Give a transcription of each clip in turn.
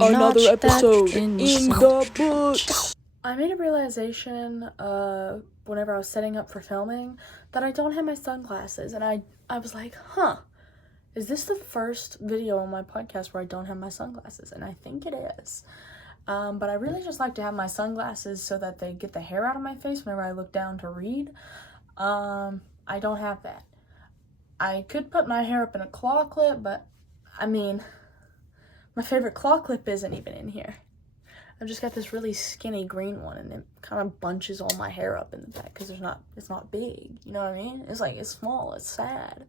Another episode in the books. I made a realization whenever I was setting up for filming that I don't have my sunglasses, and I was like, is this the first video on my podcast where I don't have my sunglasses? And I think it is. But I really just like to have my sunglasses so that they get the hair out of my face whenever I look down to read. I don't have that. I could put my hair up in a claw clip, but I mean, my favorite claw clip isn't even in here. I've just got this really skinny green one, and it kind of bunches all my hair up in the back because it's not big. You know what I mean? It's small. It's sad.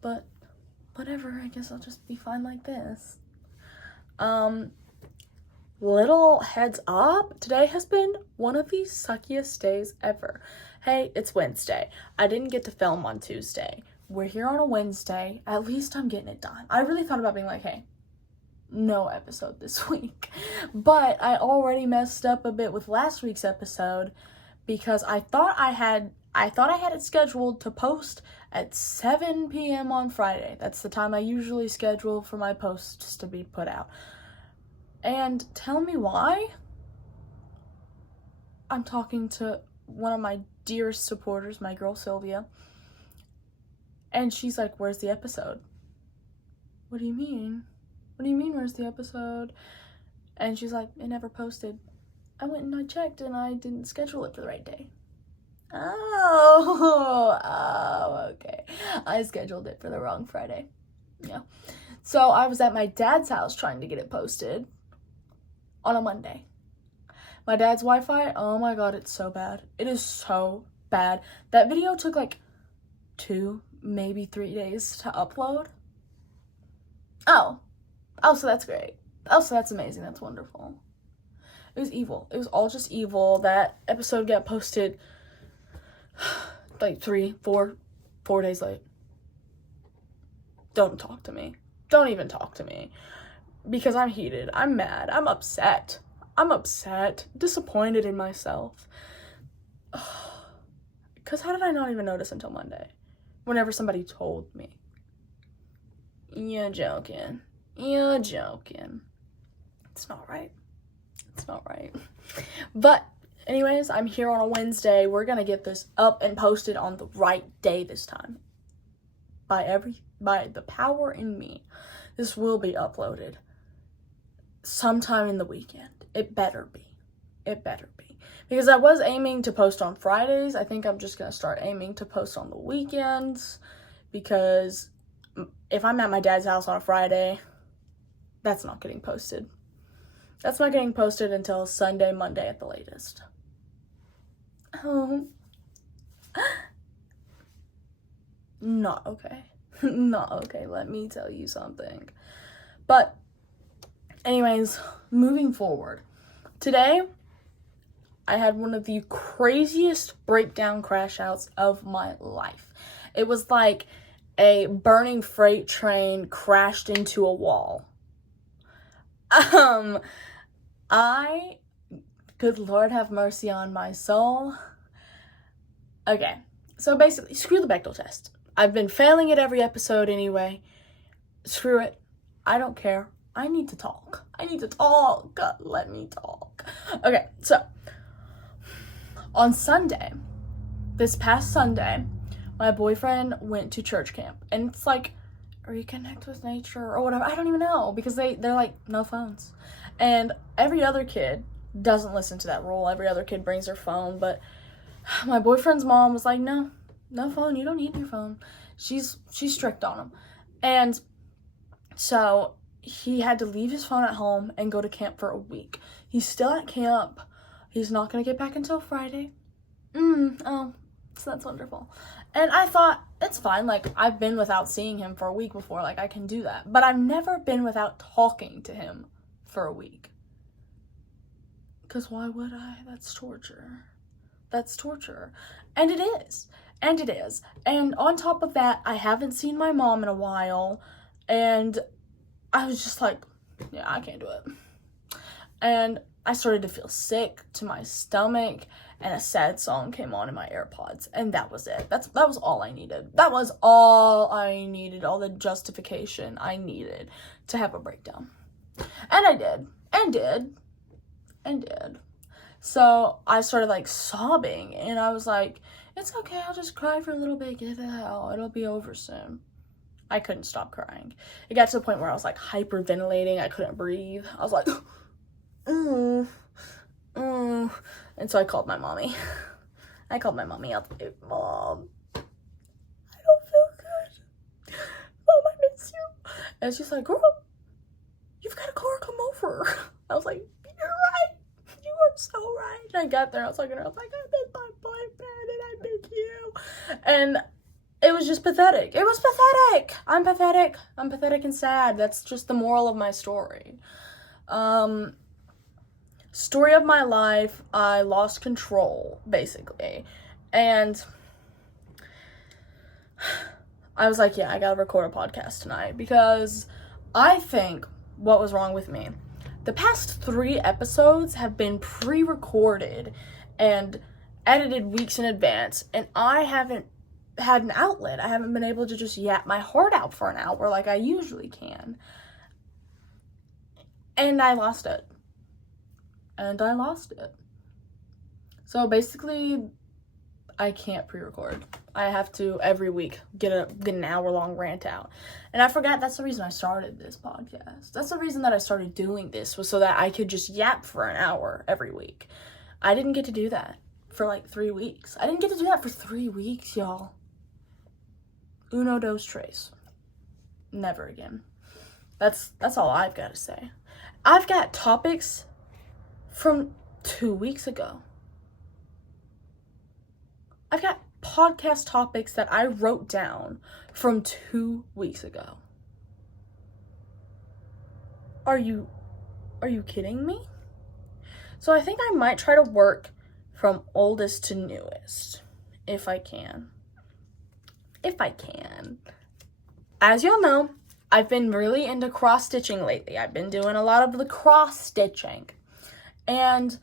But whatever. I guess I'll just be fine like this. Little heads up. Today has been one of the suckiest days ever. Hey, it's Wednesday. I didn't get to film on Tuesday. We're here on a Wednesday. At least I'm getting it done. I really thought about being like, hey, no episode this week. But I already messed up a bit with last week's episode because I thought I had it scheduled to post at 7 p.m. on Friday. That's the time I usually schedule for my posts to be put out. And tell me why. I'm talking to one of my dearest supporters, my girl Sylvia. And she's like, where's the episode? What do you mean? What do you mean, where's the episode? And she's like, it never posted. I went and I checked and I didn't schedule it for the right day. Oh, okay. I scheduled it for the wrong Friday. Yeah. So I was at my dad's house trying to get it posted on a Monday. My dad's Wi-Fi, oh my god, it's so bad. It is so bad. That video took like 2, maybe 3 days to upload. Oh, so that's great. Oh, so that's amazing. That's wonderful. It was evil. It was all just evil. That episode got posted like 4 days late. Don't talk to me. Don't even talk to me. Because I'm heated. I'm mad. I'm upset. Disappointed in myself. Because how did I not even notice until Monday? Whenever somebody told me. You're joking. It's not right. But anyways, I'm here on a Wednesday. We're gonna get this up and posted on the right day this time. By the power in me, this will be uploaded sometime in the weekend. It better be. Because I was aiming to post on Fridays. I think I'm just gonna start aiming to post on the weekends, because if I'm at my dad's house on a Friday, that's not getting posted. That's not getting posted until Sunday, Monday at the latest. Oh. Not okay. Not okay, let me tell you something. But anyways, moving forward. Today, I had one of the craziest breakdown crash outs of my life. It was like a burning freight train crashed into a wall. Good Lord have mercy on my soul. Okay, so basically, screw the Bechdel test. I've been failing it every episode anyway. Screw it. I don't care. I need to talk. God, let me talk. Okay, so on Sunday, this past Sunday, my boyfriend went to church camp, and it's like reconnect with nature or whatever. I don't even know, because they're like, no phones. And every other kid doesn't listen to that rule. Every other kid brings their phone, but my boyfriend's mom was like, no phone. You don't need your phone. She's strict on him. And so he had to leave his phone at home and go to camp for a week. He's still at camp. He's not going to get back until Friday. Oh, so that's wonderful. And I thought, it's fine. Like, I've been without seeing him for a week before. Like, I can do that. But I've never been without talking to him for a week. Because why would I? That's torture. And it is. And on top of that, I haven't seen my mom in a while. And I was just like, yeah, I can't do it. And I started to feel sick to my stomach, and a sad song came on in my AirPods, and that was it. That was all I needed. All the justification I needed to have a breakdown. And I did. And did. And did. So I started like sobbing, and I was like, it's okay, I'll just cry for a little bit, get it out, it'll be over soon. I couldn't stop crying. It got to the point where I was like hyperventilating, I couldn't breathe. I was like, and so I called my mommy. I called my mommy up, Mom, I don't feel good. Mom, I miss you. And she's like, girl, you've got a car, come over. I was like, you're right. You are so right. And I got there, I was like, I miss my boyfriend and I miss you. And it was just pathetic. It was pathetic. I'm pathetic. I'm pathetic and sad. That's just the moral of my story. Story of my life, I lost control, basically. And I was like, yeah, I gotta record a podcast tonight because I think what was wrong with me. The past 3 episodes have been pre-recorded and edited weeks in advance, and I haven't had an outlet. I haven't been able to just yap my heart out for an hour like I usually can. And I lost it. So basically, I can't pre-record. I have to every week get an hour-long rant out. And I forgot that's the reason I started this podcast. That's the reason that I started doing this, was so that I could just yap for an hour every week. I didn't get to do that for like 3 weeks. I didn't get to do that for 3 weeks, y'all. Uno, dos, tres. Never again. That's all I've got to say. I've got topics from 2 weeks ago. I've got podcast topics that I wrote down from 2 weeks ago. Are you kidding me? So I think I might try to work from oldest to newest, if I can. As y'all know, I've been really into cross-stitching lately. I've been doing a lot of the cross-stitching. And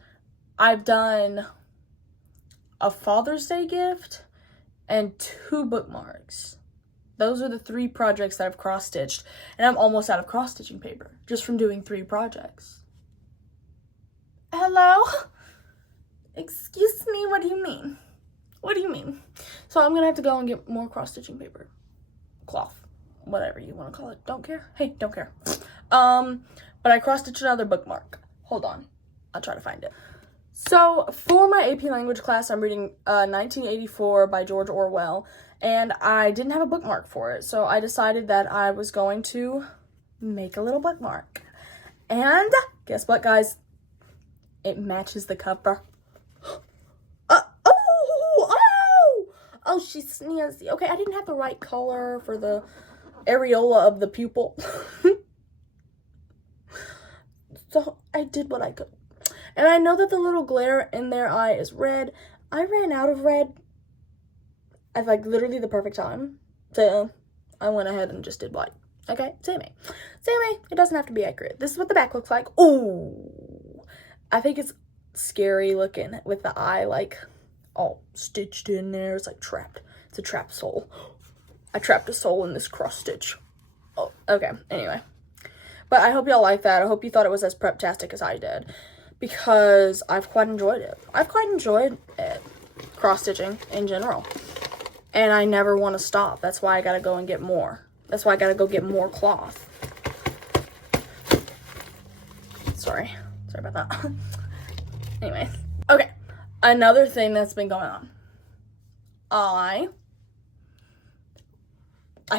I've done a Father's Day gift and 2 bookmarks. Those are the 3 projects that I've cross-stitched. And I'm almost out of cross-stitching paper just from doing 3 projects. Hello? Excuse me, what do you mean? What do you mean? So I'm going to have to go and get more cross-stitching paper. Cloth. Whatever you want to call it. Don't care. Hey, don't care. But I cross-stitched another bookmark. Hold on. I'll try to find it. So, for my AP language class, I'm reading 1984 by George Orwell, and I didn't have a bookmark for it, so I decided that I was going to make a little bookmark. And guess what, guys? It matches the cover. Oh, she's snazzy. Okay, I didn't have the right color for the areola of the pupil. So, I did what I could. And I know that the little glare in their eye is red. I ran out of red at like literally the perfect time. So I went ahead and just did white. Okay, see me. It doesn't have to be accurate. This is what the back looks like. Ooh. I think it's scary looking with the eye like all stitched in there. It's like trapped. It's a trapped soul. I trapped a soul in this cross stitch. Oh, okay. Anyway. But I hope y'all like that. I hope you thought it was as prep-tastic as I did, because I've quite enjoyed it. Cross-stitching in general. And I never want to stop. That's why I gotta go and get more. That's why I gotta go get more cloth. Sorry about that. Anyway. Okay. Another thing that's been going on. I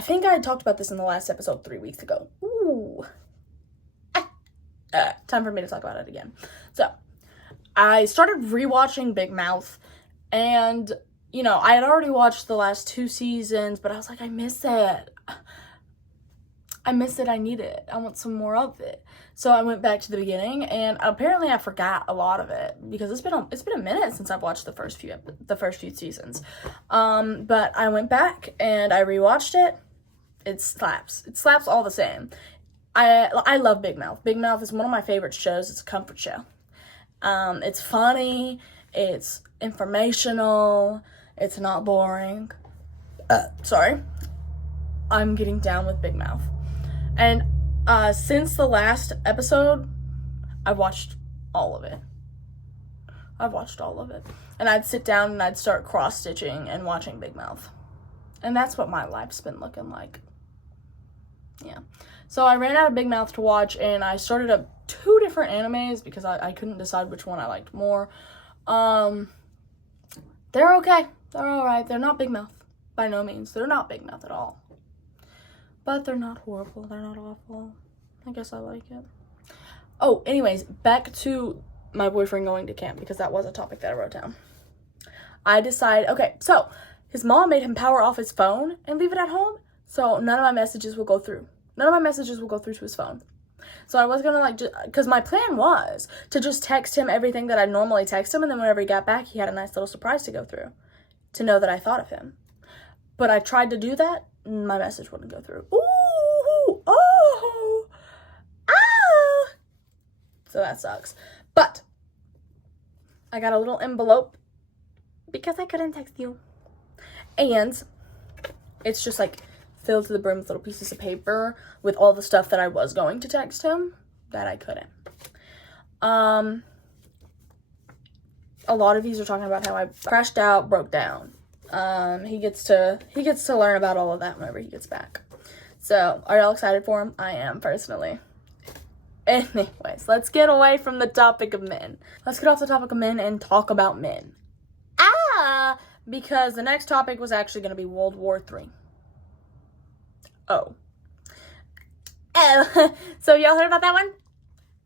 think I talked about this in the last episode 3 weeks ago. Ooh. Time for me to talk about it again. So, I started rewatching Big Mouth, and, you know, I had already watched the last 2 seasons, but I was like, I miss it. I need it. I want some more of it. So I went back to the beginning, and apparently I forgot a lot of it, because it's been a minute since I've watched the first few seasons. But I went back, and I rewatched it. It slaps. It slaps all the same. I love Big Mouth. Big Mouth is one of my favorite shows. It's a comfort show. It's funny. It's informational. It's not boring. Sorry. I'm getting down with Big Mouth. And Since the last episode, I've watched all of it. And I'd sit down and I'd start cross-stitching and watching Big Mouth. And that's what my life's been looking like. Yeah. So I ran out of Big Mouth to watch, and I started up 2 different animes because I couldn't decide which one I liked more. They're okay. They're alright. They're not Big Mouth. By no means. They're not Big Mouth at all. But they're not horrible. They're not awful. I guess I like it. Oh, anyways, back to my boyfriend going to camp, because that was a topic that I wrote down. I decided, okay, so his mom made him power off his phone and leave it at home, so none of my messages will go through. None of my messages will go through to his phone. So I was gonna because my plan was to just text him everything that I normally text him, and then whenever he got back, he had a nice little surprise to go through, to know that I thought of him. But I tried to do that, and my message wouldn't go through. Ooh, oh, ah. So that sucks. But I got a little envelope because I couldn't text you. And it's just like filled to the brim with little pieces of paper with all the stuff that I was going to text him that I couldn't. A lot of these are talking about how I crashed out, broke down. He gets to learn about all of that whenever he gets back. So, are y'all excited for him? I am, personally. Anyways, let's get away from the topic of men. Let's get off the topic of men and talk about men. Because the next topic was actually going to be World War III. Oh. So y'all heard about that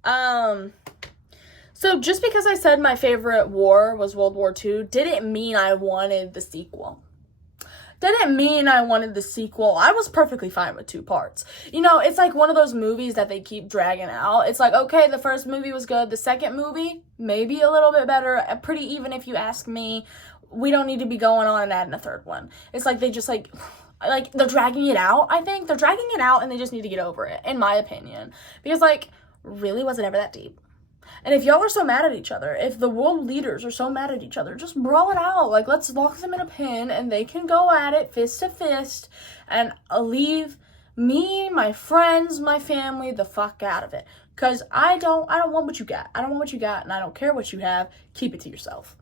one? So just because I said my favorite war was World War II didn't mean I wanted the sequel. I was perfectly fine with 2 parts. You know, it's like one of those movies that they keep dragging out. It's like, okay, the first movie was good. The second movie, maybe a little bit better. Pretty even if you ask me. We don't need to be going on and adding a 3rd one. It's like they just like they're dragging it out, I think. They're dragging it out and they just need to get over it, in my opinion. Because, like, really was it ever that deep? And if y'all are so mad at each other, if the world leaders are so mad at each other, just brawl it out. Like, let's lock them in a pin and they can go at it fist to fist and leave me, my friends, my family the fuck out of it. Because I don't want what you got. I don't want what you got, and I don't care what you have. Keep it to yourself.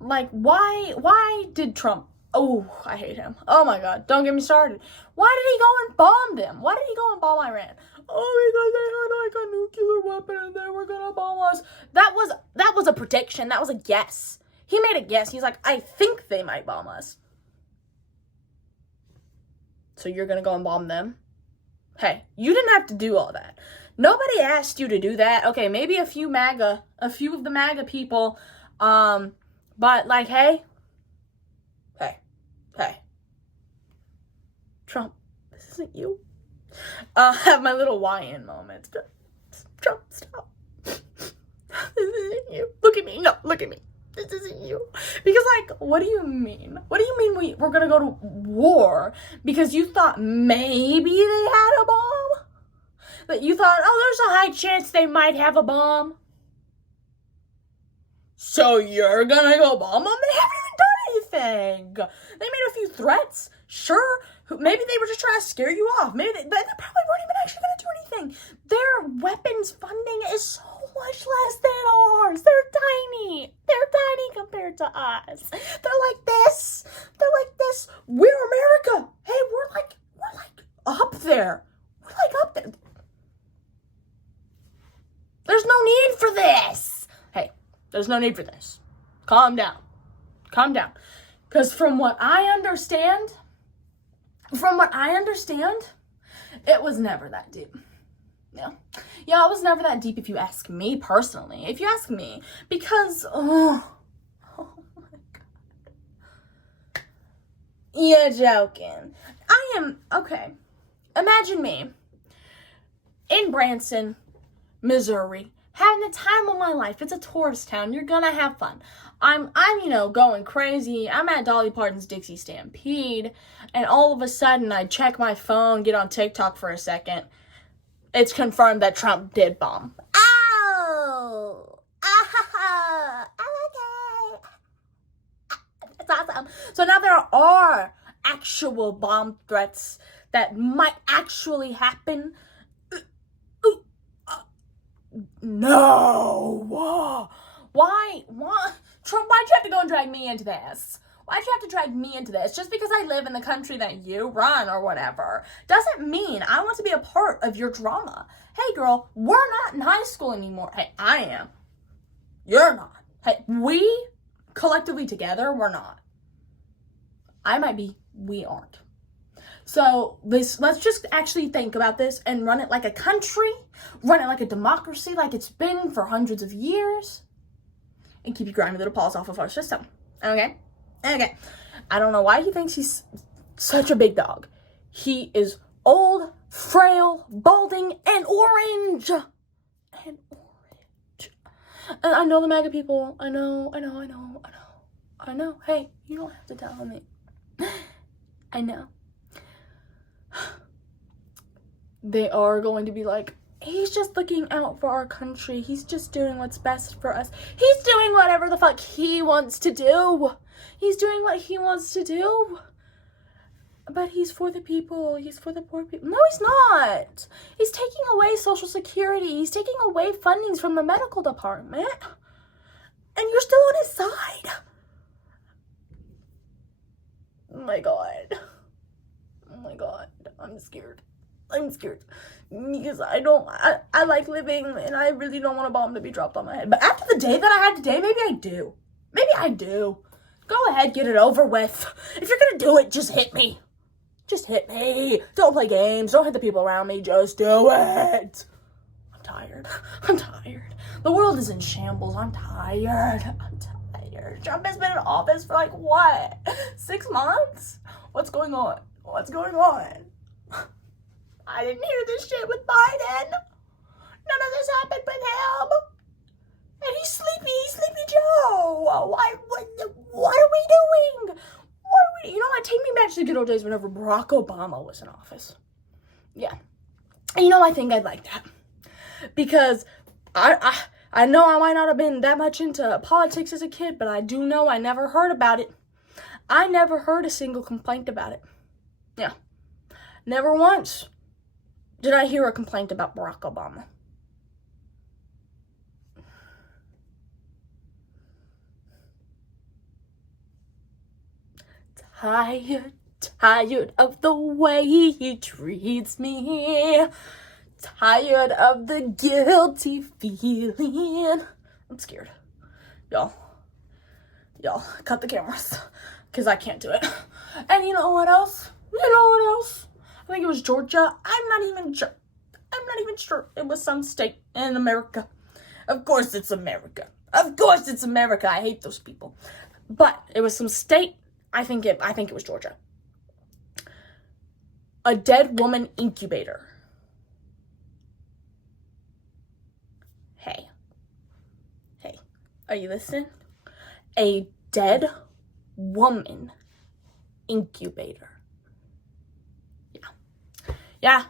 Like, why did Trump... Oh, I hate him. Oh my god, don't get me started. Why did he go and bomb them? Why did he go and bomb Iran? Oh, because they had like a nuclear weapon and they were gonna bomb us. That was a prediction. That was a guess. He made a guess. He's like, I think they might bomb us. So you're gonna go and bomb them? Hey, you didn't have to do all that. Nobody asked you to do that. Okay, maybe a few of the MAGA people, but like, hey, Trump, this isn't you. I have my little YN moments. Trump, stop. This isn't you. Look at me. No, look at me. This isn't you. Because, like, what do you mean? What do you mean we're gonna go to war because you thought maybe they had a bomb? That you thought, oh, there's a high chance they might have a bomb? So you're gonna go bomb them? They haven't even done anything. They made a few threats. Sure, maybe they were just trying to scare you off. Maybe they probably weren't even actually gonna do anything. Their weapons funding is so much less than ours. They're tiny. Compared to us. They're like this. We're America. Hey, we're like up there. We're like up there. There's no need for this. Hey, there's no need for this. Calm down. Because from what I understand, it was never that deep. Yeah, it was never that deep if you ask me personally. If you ask me. Because, oh my God. You're joking. Okay. Imagine me in Branson, Missouri, having the time of my life. It's a tourist town. You're gonna have fun. I'm going crazy. I'm at Dolly Parton's Dixie Stampede, and all of a sudden I check my phone, get on TikTok for a second. It's confirmed that Trump did bomb. Oh! Okay. It's awesome. So now there are actual bomb threats that might actually happen. No. Why? Trump, why'd you have to go and drag me into this? Why'd you have to drag me into this? Just because I live in the country that you run or whatever doesn't mean I want to be a part of your drama. Hey, girl, we're not in high school anymore. Hey, I am. You're not. Hey, we collectively together, we're not. I might be. We aren't. So let's just actually think about this and run it like a country, run it like a democracy, like it's been for hundreds of years, and keep your grimy little paws off of our system. Okay? Okay. I don't know why he thinks he's such a big dog. He is old, frail, balding, and orange. And orange. And I know the MAGA people. I know. Hey, you don't have to tell me. I know. They are going to be like, he's just looking out for our country. He's just doing what's best for us. He's doing whatever the fuck he wants to do. He's doing what he wants to do. But he's for the people. He's for the poor people. No, he's not. He's taking away Social Security. He's taking away fundings from the medical department. And you're still on his side. Oh my God. Oh my God. I'm scared. Because I like living and I really don't want a bomb to be dropped on my head. But after the day that I had today, maybe I do. Go ahead, get it over with. If you're gonna do it, just hit me. Just hit me. Don't play games. Don't hit the people around me. Just do it. I'm tired. The world is in shambles. I'm tired. Trump has been in office for like what? 6 months? What's going on? I didn't hear this shit with Biden. None of this happened with him. And he's sleepy Joe. What are we doing? You know what? Take me back to the good old days whenever Barack Obama was in office. Yeah. And you know, I think I'd like that. Because I know I might not have been that much into politics as a kid, but I do know I never heard about it. I never heard a single complaint about it. Yeah. Never once did I hear a complaint about Barack Obama. Tired of the way he treats me. Tired of the guilty feeling. I'm scared. Y'all, cut the cameras. Because I can't do it. And you know what else? I think it was Georgia. I'm not even sure. It was some state in America. Of course it's America. I hate those people. But it was some state. I think it was Georgia. A dead woman incubator. Hey, are you listening? A dead woman incubator. Yeah.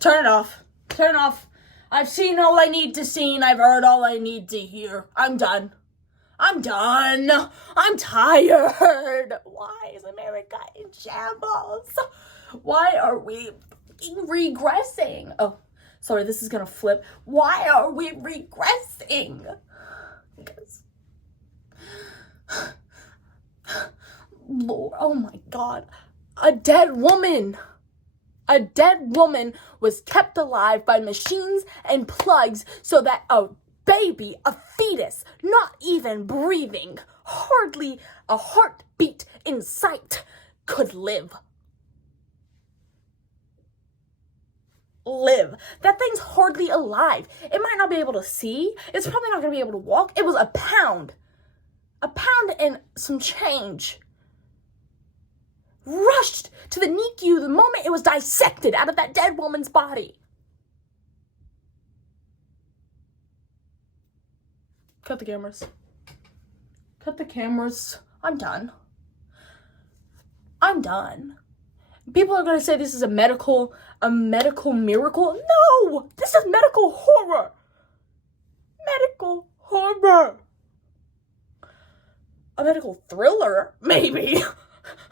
Turn it off. I've seen all I need to see, and I've heard all I need to hear. I'm done. I'm tired. Why is America in shambles? Why are we regressing? Oh, sorry, this is gonna flip. Why are we regressing? Because, Lord, oh my God, a dead woman was kept alive by machines and plugs so that a baby, a fetus, not even breathing, hardly a heartbeat in sight, could live. That thing's hardly alive. It might not be able to see. It's probably not going to be able to walk. It was a pound and some change. Rushed to the NICU the moment it was dissected out of that dead woman's body. Cut the cameras. I'm done. People are going to say this is a medical miracle. No! This is medical horror. A medical thriller? Maybe.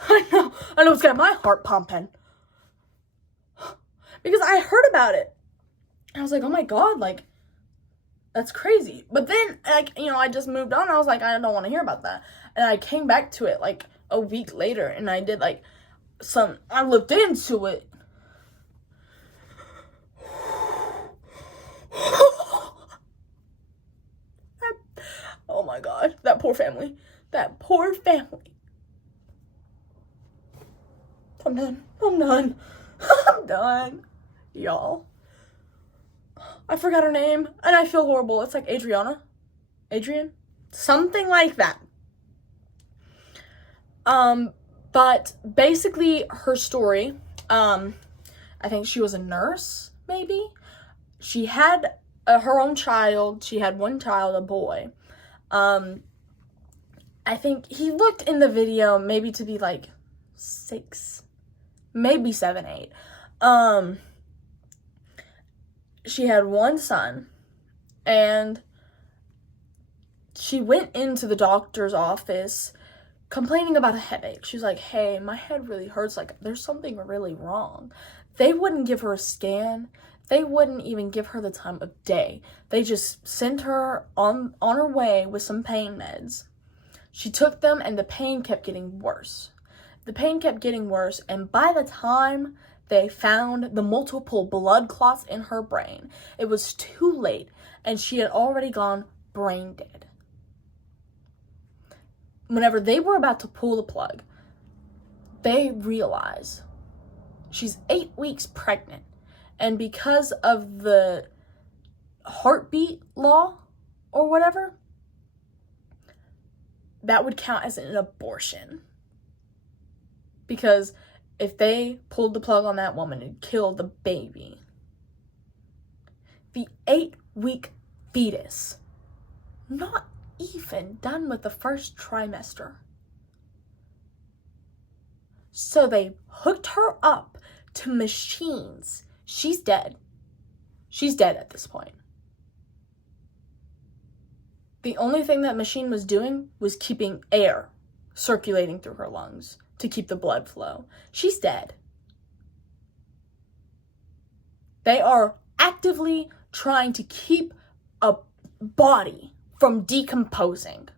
I know it's got my heart pumping. because I heard about it. I was like, oh my God, like, that's crazy. But then, like, I just moved on. I was like, I don't want to hear about that. And I came back to it, like, a week later, and I did, like, I looked into it. Oh my God, that poor family. That poor family. I'm done. I'm done. Y'all. I forgot her name, and I feel horrible. It's like Adrian? Something like that. But basically her story, I think she was a nurse, maybe? She had her own child. She had one child, a boy. I think he looked in the video maybe to be like 6, maybe 7, 8. She had one son, and she went into the doctor's office complaining about a headache. She was like, hey, my head really hurts. Like, there's something really wrong. They wouldn't give her a scan. They wouldn't even give her the time of day. They just sent her on her way with some pain meds. She took them, and the pain kept getting worse. And by the time they found the multiple blood clots in her brain, it was too late, and she had already gone brain dead. Whenever they were about to pull the plug, they realize she's 8 weeks pregnant. And because of the heartbeat law or whatever, that would count as an abortion. Because if they pulled the plug on that woman and killed the baby, the 8-week fetus, not even done with the first trimester. So they hooked her up to machines. She's dead. She's dead at this point. The only thing that machine was doing was keeping air circulating through her lungs to keep the blood flow. She's dead. They are actively trying to keep a body from decomposing.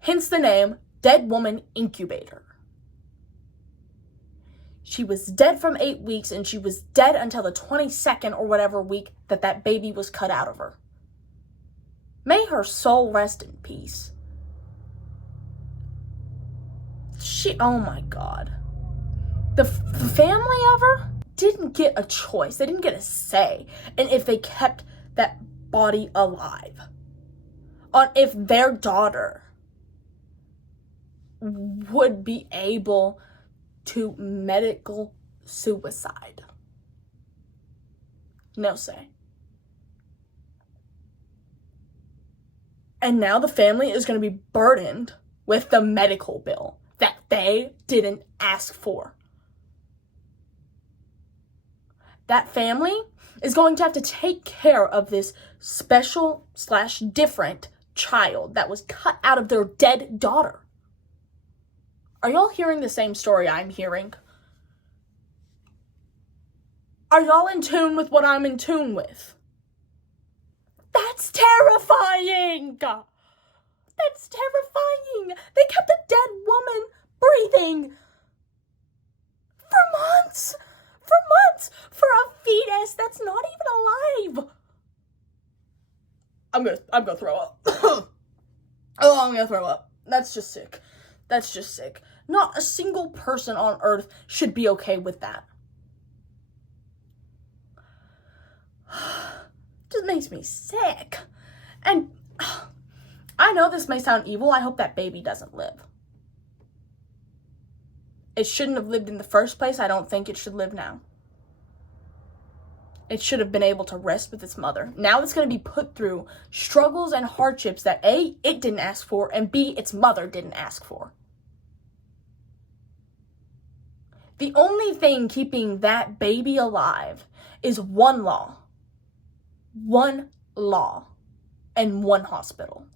Hence the name Dead Woman Incubator. She was dead from 8 weeks, and she was dead until the 22nd or whatever week that baby was cut out of her. May her soul rest in peace. Oh my God. The family of her didn't get a choice. They didn't get a say in if they kept that body alive. On if their daughter would be able to medical suicide. No say. And now the family is going to be burdened with the medical bill that they didn't ask for. That family is going to have to take care of this special/different child that was cut out of their dead daughter. Are y'all hearing the same story I'm hearing? Are y'all in tune with what I'm in tune with? That's terrifying! That's terrifying! They kept a dead woman breathing for months! For a fetus that's not even alive! I'm gonna throw up. Oh, I'm gonna throw up. That's just sick. Not a single person on earth should be okay with that. Just makes me sick. And I know this may sound evil. I hope that baby doesn't live. It shouldn't have lived in the first place. I don't think it should live now. It should have been able to rest with its mother. Now it's going to be put through struggles and hardships that A, it didn't ask for, and B, its mother didn't ask for. The only thing keeping that baby alive is one law, and one hospital.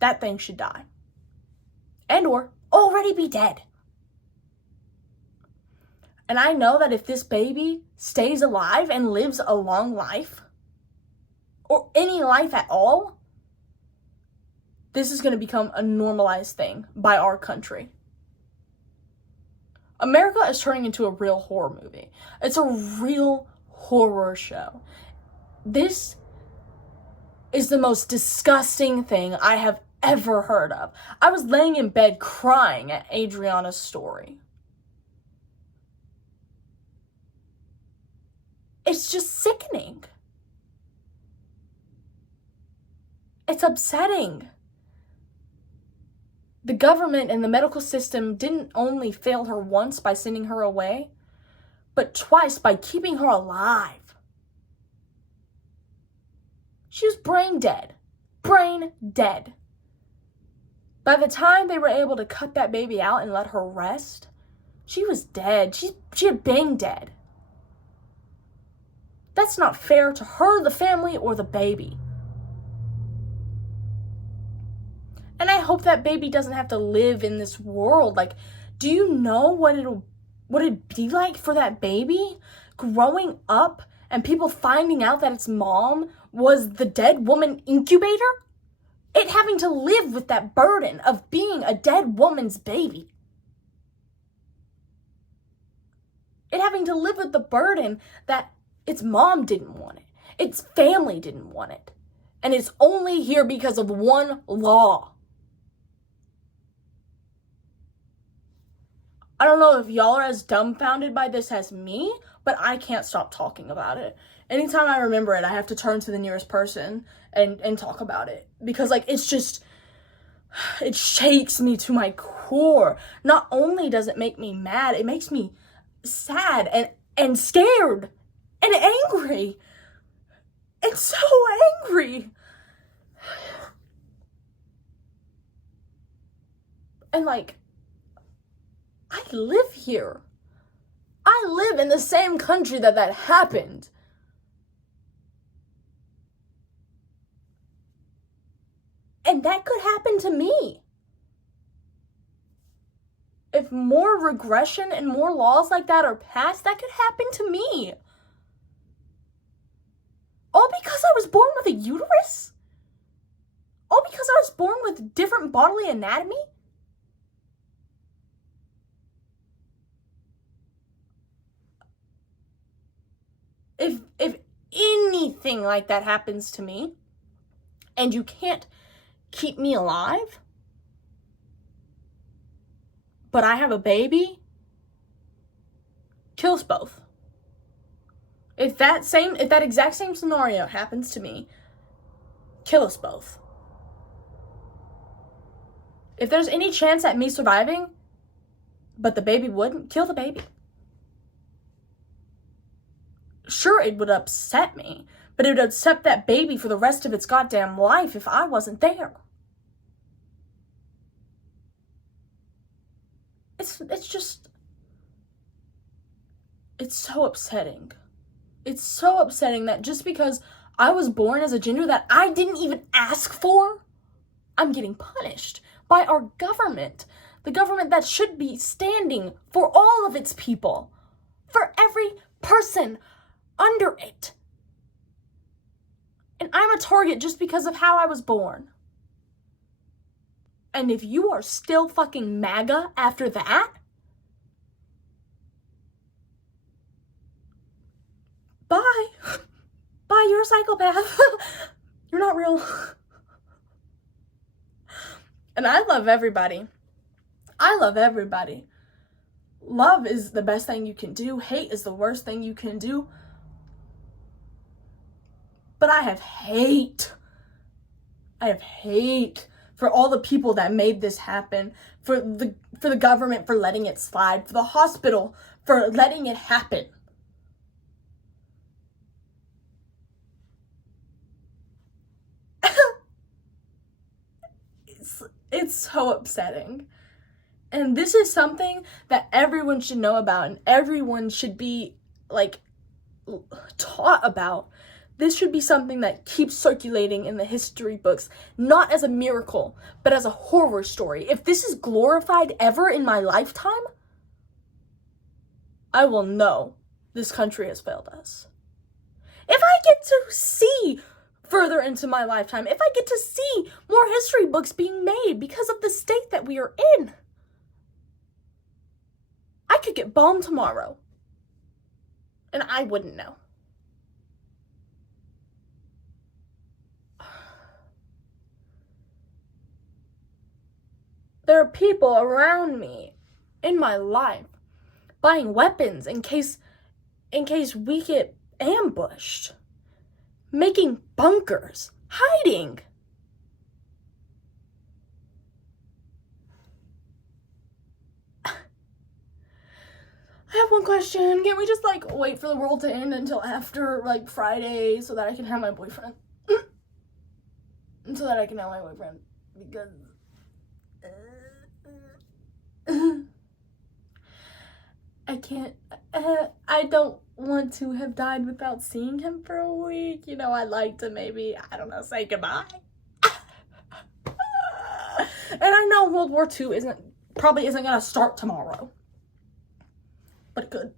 That thing should die. And or already be dead. And I know that if this baby stays alive and lives a long life, or any life at all, this is going to become a normalized thing by our country. America is turning into a real horror movie. It's a real horror show. This is the most disgusting thing I have ever heard of. I was laying in bed crying at Adriana's story. It's just sickening. It's upsetting. The government and the medical system didn't only fail her once by sending her away, but twice by keeping her alive. She was brain dead. Brain dead. By the time they were able to cut that baby out and let her rest, she was dead. She had been dead. That's not fair to her, the family, or the baby. And I hope that baby doesn't have to live in this world. Like, do you know what it'd be like for that baby growing up and people finding out that its mom was the dead woman incubator? It having to live with that burden of being a dead woman's baby. It having to live with the burden that its mom didn't want it. Its family didn't want it. And it's only here because of one law. I don't know if y'all are as dumbfounded by this as me, but I can't stop talking about it. Anytime I remember it, I have to turn to the nearest person and talk about it. Because, like, it's just, it shakes me to my core. Not only does it make me mad, it makes me sad and scared and angry. And so angry. And, like, I live here. I live in the same country that happened. And that could happen to me. If more regression and more laws like that are passed, that could happen to me. All because I was born with a uterus? All because I was born with different bodily anatomy? If anything like that happens to me, and you can't keep me alive, but I have a baby, kill us both. If that exact same scenario happens to me, kill us both. If there's any chance at me surviving, but the baby wouldn't, kill the baby. Sure, it would upset me, but it would upset that baby for the rest of its goddamn life if I wasn't there. It's so upsetting. It's so upsetting that just because I was born as a gender that I didn't even ask for, I'm getting punished by our government. The government that should be standing for all of its people. For every person under it. And I'm a target just because of how I was born. And if you are still fucking MAGA after that, bye. Bye, you're a psychopath. You're not real. And I love everybody. I love everybody. Love is the best thing you can do. Hate is the worst thing you can do. But I have hate for all the people that made this happen, for the government for letting it slide, for the hospital for letting it happen. It's so upsetting. And this is something that everyone should know about and everyone should be, like, taught about. This should be something that keeps circulating in the history books, not as a miracle, but as a horror story. If this is glorified ever in my lifetime, I will know this country has failed us. If I get to see further into my lifetime, if I get to see more history books being made because of the state that we are in, I could get bombed tomorrow, and I wouldn't know. There are people around me in my life buying weapons in case we get ambushed, making bunkers, hiding. I have one question. Can't we just wait for the world to end until after Friday so that I can have my boyfriend? Because I can't, I don't want to have died without seeing him for a week. I'd like to maybe, I don't know, say goodbye. And I know World War II probably isn't gonna start tomorrow. But it could.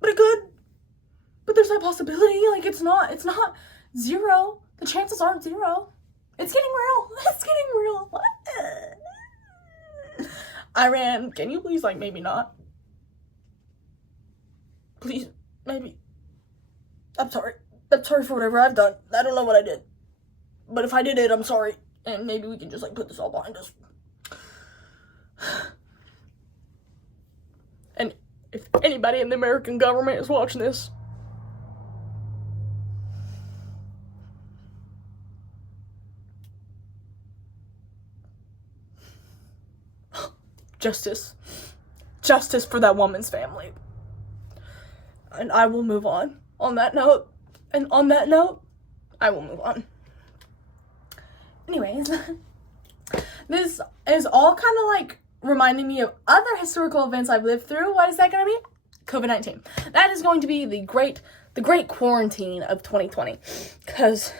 But there's that possibility. It's not zero. The chances aren't zero. It's getting real. It's getting real. Iran, can you please, maybe not? Please, maybe. I'm sorry. I'm sorry for whatever I've done. I don't know what I did. But if I did it, I'm sorry. And maybe we can just, put this all behind us. And if anybody in the American government is watching this, justice for that woman's family. And I will move on that note. And on that note, I will move on. Anyways, this is all kind of reminding me of other historical events I've lived through. What is that going to be? COVID-19. That is going to be the great quarantine of 2020. Because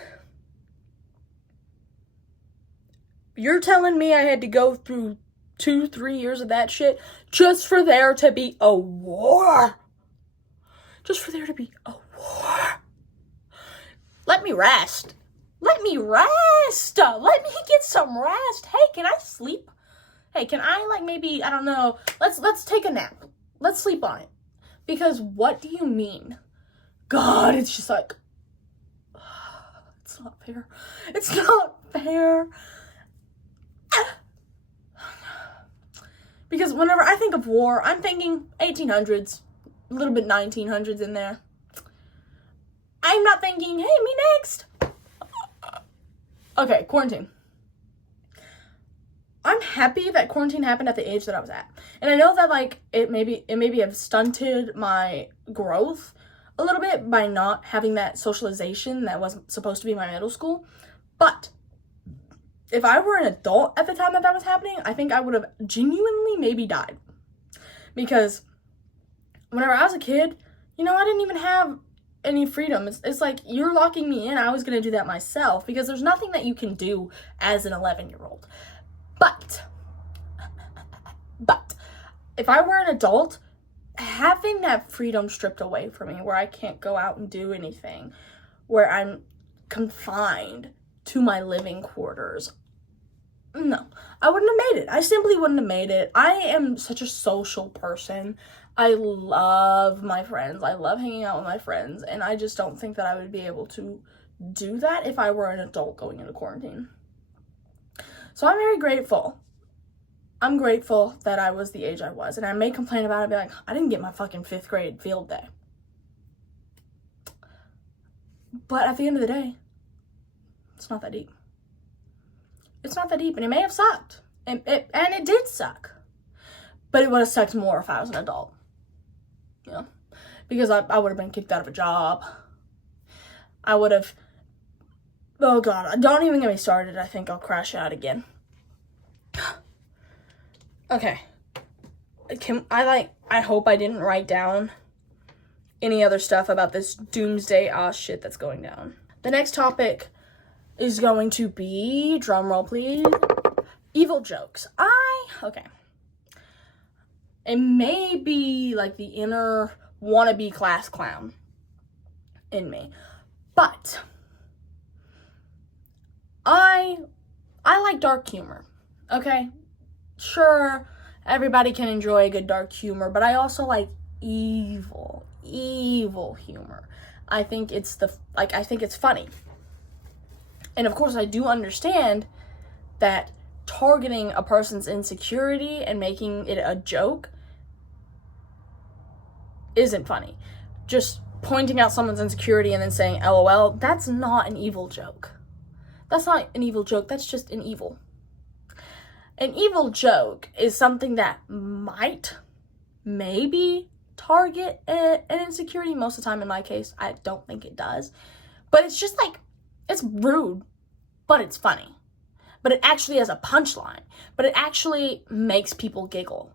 you're telling me I had to go through 2-3 years of that shit just for there to be a war. Just for there to be a war. Let me rest. Let me get some rest. Hey, can I sleep? Hey, can I maybe, I don't know, let's take a nap. Let's sleep on it. Because what do you mean? God, it's just it's not fair. It's not fair. Because whenever I think of war, I'm thinking 1800s, a little bit 1900s in there. I'm not thinking, hey, me next. Okay, quarantine. I'm happy that quarantine happened at the age that I was at. And I know that it maybe have stunted my growth a little bit by not having that socialization that was supposed to be my middle school. But if I were an adult at the time that was happening, I think I would have genuinely maybe died. Because whenever I was a kid, I didn't even have any freedom. It's you're locking me in. I was going to do that myself because there's nothing that you can do as an 11-year-old. But if I were an adult, having that freedom stripped away from me where I can't go out and do anything, where I'm confined to my living quarters, no, I wouldn't have made it. I simply wouldn't have made it. I am such a social person. I love my friends. I love hanging out with my friends. And I just don't think that I would be able to do that if I were an adult going into quarantine. So I'm very grateful. I'm grateful that I was the age I was. And I may complain about it and be like, I didn't get my fucking 5th grade field day. But at the end of the day, it's not that deep. It's not that deep. And it may have sucked. And it did suck. But it would have sucked more if I was an adult. Because I would have been kicked out of a job. I would have... Oh, God. Don't even get me started. I think I'll crash out again. Okay. I hope I didn't write down any other stuff about this doomsday shit that's going down. The next topic is going to be, drumroll please, evil jokes. Okay. It may be like the inner wannabe class clown in me. But I like dark humor, okay? Sure, everybody can enjoy a good dark humor, but I also like evil humor. I think it's funny. And of course, I do understand that targeting a person's insecurity and making it a joke isn't funny. Just pointing out someone's insecurity and then saying LOL, that's not an evil joke. That's not an evil joke, that's just an evil. An evil joke is something that might, maybe, target an insecurity. Most of the time, in my case, I don't think it does. But it's just like, it's rude, but it's funny. But it actually has a punchline. But it actually makes people giggle.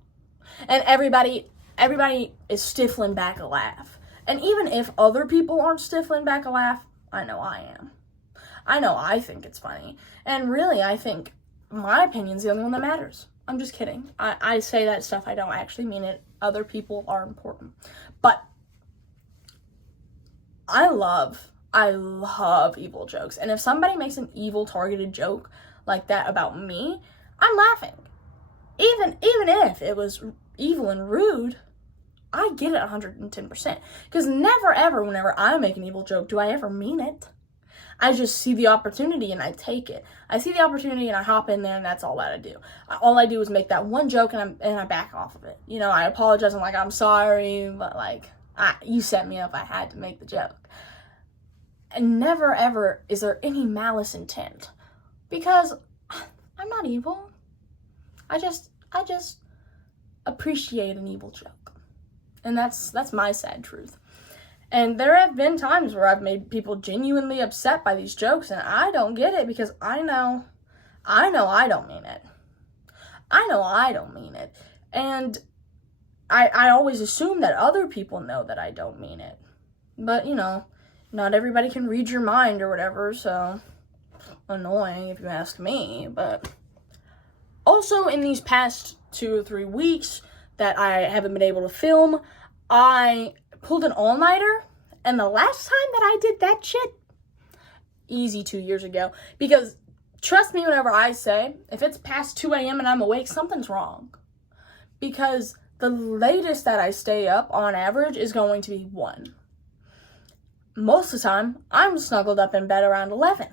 And everybody is stifling back a laugh. And even if other people aren't stifling back a laugh, I know I am. I know I think it's funny. And really, I think my opinion's the only one that matters. I'm just kidding. I say that stuff, I don't actually mean it. Other people are important. But I love evil jokes. And if somebody makes an evil targeted joke like that about me, I'm laughing. Even if it was evil and rude, I get it 110%. Because never ever, whenever I make an evil joke, do I ever mean it. I just see the opportunity and I take it. I see the opportunity and I hop in there, and that's all that I do. All I do is make that one joke and I back off of it. You know, I apologize. I'm like, I'm sorry, but like, you set me up. I had to make the joke. And never ever is there any malice intent, because I'm not evil. I just appreciate an evil joke, and that's my sad truth. And there have been times where I've made people genuinely upset by these jokes, and I don't get it, because I know I don't mean it. I know I don't mean it. And I always assume that other people know that I don't mean it. But, you know, not everybody can read your mind or whatever, so annoying if you ask me. But also, in these past 2 or 3 weeks that I haven't been able to film, I pulled an all-nighter, and the last time that I did that shit, easy 2 years ago, because trust me whenever I say, if it's past 2 a.m. and I'm awake, something's wrong, because the latest that I stay up on average is going to be 1. Most of the time, I'm snuggled up in bed around 11.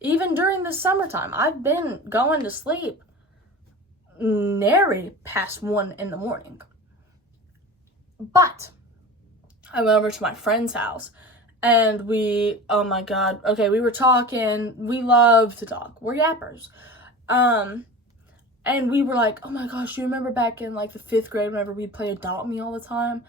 Even during the summertime, I've been going to sleep nary past 1 in the morning. But I went over to my friend's house, and oh my god, okay, we were talking. We love to talk. We're yappers. And we were like, oh my gosh, do you remember back in like the 5th grade whenever we'd play Adopt Me all the time?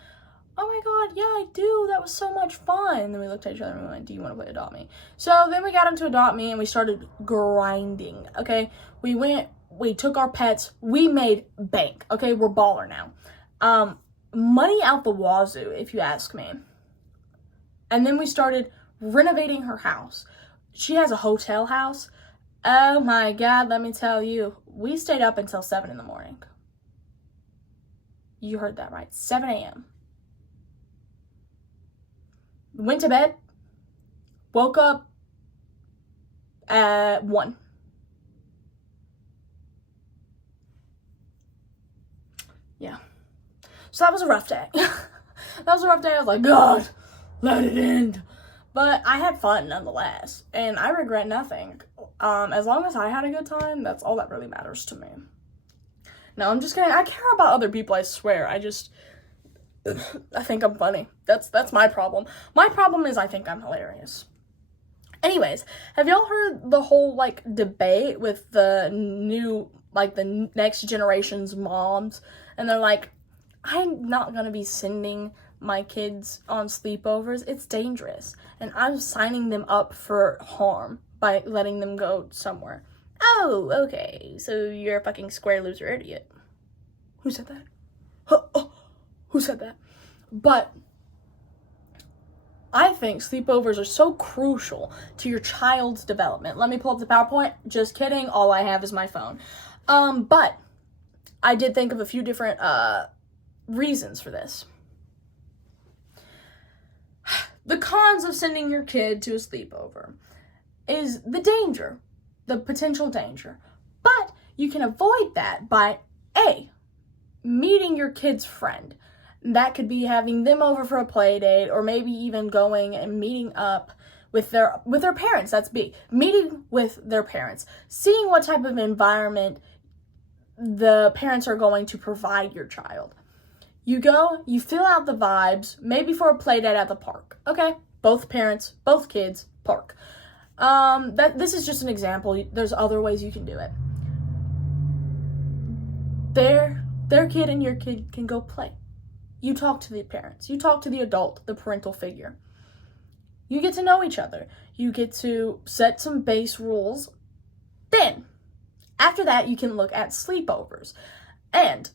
Oh my god, yeah, I do. That was so much fun. And then we looked at each other and we went, do you want to play Adopt Me? So then we got into Adopt Me and we started grinding, okay? We took our pets. We made bank, okay? We're baller now. Money out the wazoo, if you ask me. And then we started renovating her house. She has a hotel house. Oh my god, let me tell you. We stayed up until 7 in the morning. You heard that right. 7 a.m. Went to bed. Woke up at 1. Yeah. So that was a rough day. I was like, God, let it end. But I had fun nonetheless, and I regret nothing. As long as I had a good time, that's all that really matters to me. No, I'm just kidding. I care about other people, I swear. I think I'm funny. That's my problem. My problem is I think I'm hilarious. Anyways, have y'all heard the whole, like, debate with the new, like, the next generation's moms? And they're like, I'm not gonna be sending my kids on sleepovers. It's dangerous. And I'm signing them up for harm by letting them go somewhere. Oh, okay. So you're a fucking square loser idiot. Who said that? Who said that? But I think sleepovers are so crucial to your child's development. Let me pull up the PowerPoint. Just kidding. All I have is my phone. But I did think of a few different reasons for this. The cons of sending your kid to a sleepover is the danger, the potential danger. But you can avoid that by A, meeting your kid's friend. That could be having them over for a play date, or maybe even going and meeting up with their parents. That's B. Meeting with their parents. Seeing what type of environment the parents are going to provide your child. You go, you fill out the vibes, maybe for a play date at the park. Okay, both parents, both kids, park. This is just an example. There's other ways you can do it. Their kid and your kid can go play. You talk to the parents. You talk to the adult, the parental figure. You get to know each other. You get to set some base rules. Then, after that, you can look at sleepovers. And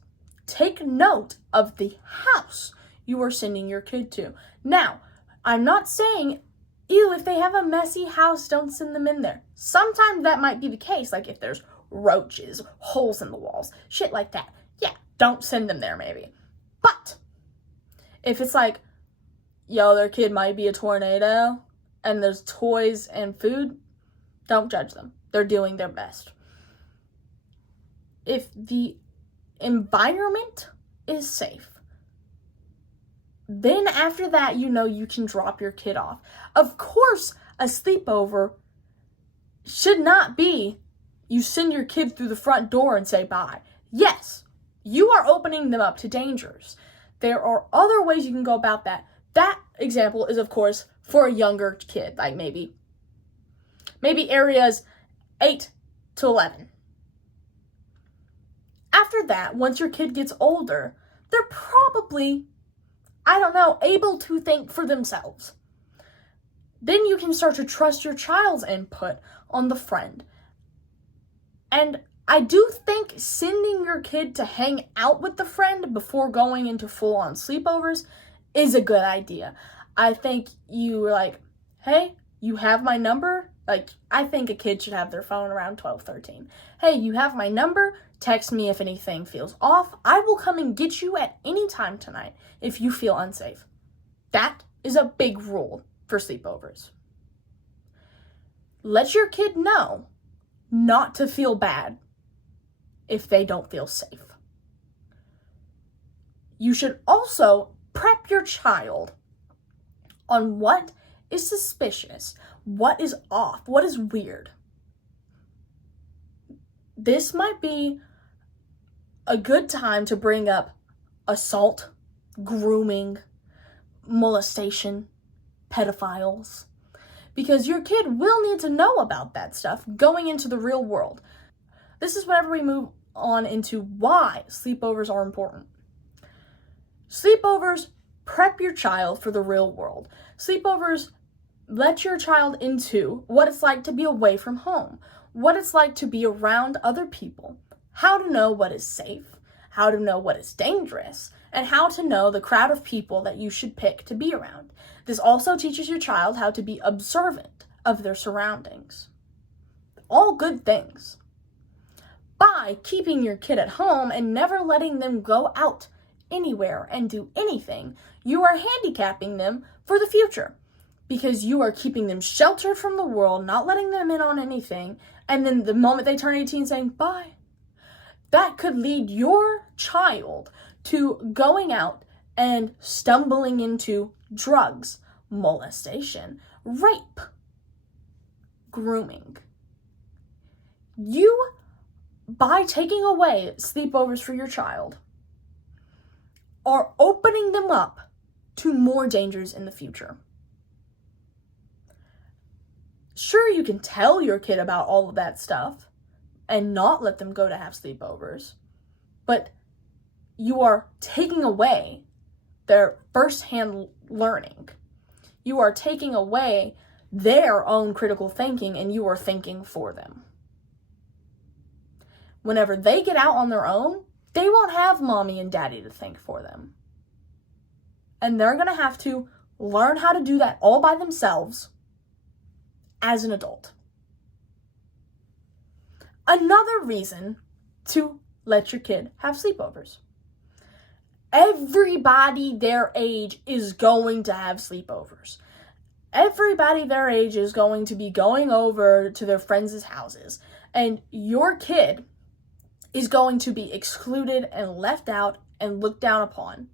take note of the house you are sending your kid to. Now, I'm not saying, ew, if they have a messy house, don't send them in there. Sometimes that might be the case, like if there's roaches, holes in the walls, shit like that. Yeah, don't send them there maybe. But if it's like, yo, their kid might be a tornado and there's toys and food, don't judge them. They're doing their best. If the environment is safe, then after that, you can drop your kid off. Of course, a sleepover should not be you send your kid through the front door and say bye. Yes, you are opening them up to dangers. There are other ways you can go about that. That example is, of course, for a younger kid, like maybe areas 8 to 11. After that, once your kid gets older, they're probably, able to think for themselves. Then you can start to trust your child's input on the friend. And I do think sending your kid to hang out with the friend before going into full-on sleepovers is a good idea. I think you were like, hey, you have my number? Like, I think a kid should have their phone around 12, 13. Hey, you have my number? Text me if anything feels off. I will come and get you at any time tonight if you feel unsafe. That is a big rule for sleepovers. Let your kid know not to feel bad if they don't feel safe. You should also prep your child on what is suspicious, what is off, what is weird. This might be a good time to bring up assault, grooming, molestation, pedophiles, because your kid will need to know about that stuff going into the real world. This is whenever we move on into why sleepovers are important. Sleepovers prep your child for the real world. Sleepovers let your child into what it's like to be away from home, what it's like to be around other people, how to know what is safe, how to know what is dangerous, and how to know the crowd of people that you should pick to be around. This also teaches your child how to be observant of their surroundings. All good things. By keeping your kid at home and never letting them go out anywhere and do anything, you are handicapping them for the future, because you are keeping them sheltered from the world, not letting them in on anything, and then the moment they turn 18 saying bye. That could lead your child to going out and stumbling into drugs, molestation, rape, grooming. You, by taking away sleepovers for your child, are opening them up to more dangers in the future. Sure, you can tell your kid about all of that stuff and not let them go to have sleepovers, but you are taking away their firsthand learning. You are taking away their own critical thinking, and you are thinking for them. Whenever they get out on their own, they won't have mommy and daddy to think for them. And they're going to have to learn how to do that all by themselves as an adult. Another reason to let your kid have sleepovers. Everybody their age is going to have sleepovers. Everybody their age is going to be going over to their friends' houses. And your kid is going to be excluded and left out and looked down upon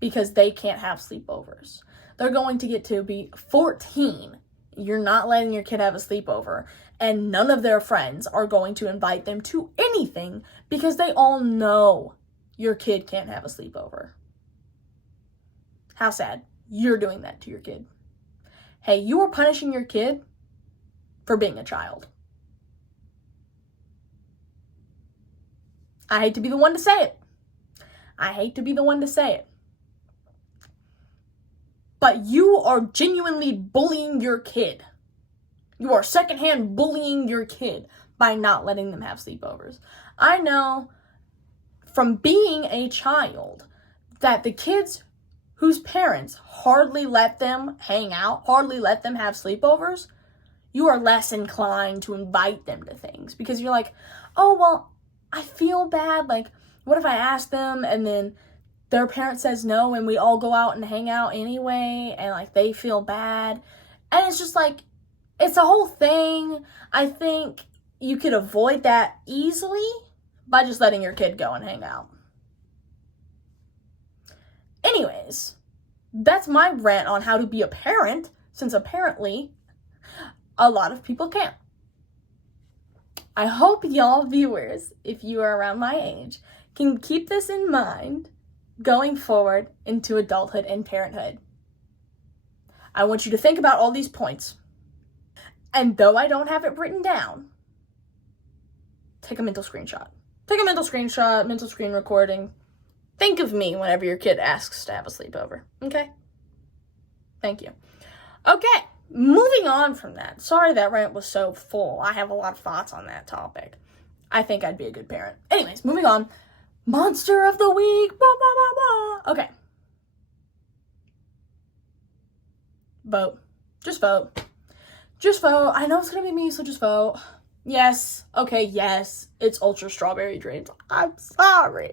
because they can't have sleepovers. They're going to get to be 14. You're not letting your kid have a sleepover. And none of their friends are going to invite them to anything because they all know your kid can't have a sleepover. How sad. You're doing that to your kid. Hey, you are punishing your kid for being a child. I hate to be the one to say it. But you are genuinely bullying your kid. You are secondhand bullying your kid by not letting them have sleepovers. I know from being a child that the kids whose parents hardly let them hang out, hardly let them have sleepovers, you are less inclined to invite them to things because you're like, oh, well, I feel bad. Like, what if I ask them and then their parent says no and we all go out and hang out anyway and, like, they feel bad? And it's just like, it's a whole thing. I think you could avoid that easily by just letting your kid go and hang out. Anyways, that's my rant on how to be a parent, since apparently a lot of people can't. I hope y'all viewers, if you are around my age, can keep this in mind going forward into adulthood and parenthood. I want you to think about all these points. And though I don't have it written down, take a mental screenshot. Take a mental screenshot, mental screen recording. Think of me whenever your kid asks to have a sleepover, okay? Thank you. Okay, moving on from that. Sorry that rant was so full. I have a lot of thoughts on that topic. I think I'd be a good parent. Anyways, moving on. Monster of the week. Blah, blah, blah, blah. Okay. Vote. Just vote. Just vote. I know it's gonna be me, so just vote. Yes. Okay, yes. It's Ultra Strawberry Dreams. I'm sorry.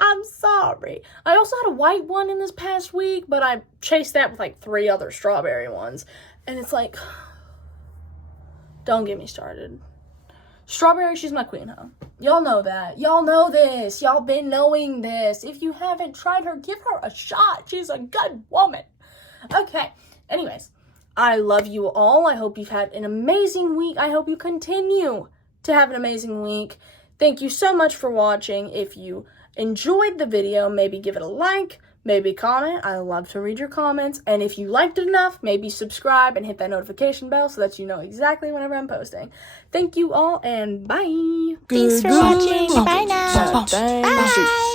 I also had a white one in this past week, but I chased that with like 3 other strawberry ones. And it's like, don't get me started. Strawberry, she's my queen, huh? Y'all know that. Y'all know this. Y'all been knowing this. If you haven't tried her, give her a shot. She's a good woman. Okay. Anyways, I love you all. I hope you've had an amazing week. I hope you continue to have an amazing week. Thank you so much for watching. If you enjoyed the video, maybe give it a like, maybe comment. I love to read your comments. And if you liked it enough, maybe subscribe and hit that notification bell so that you know exactly whenever I'm posting. Thank you all and bye. Thanks for watching. Bye now. Bye.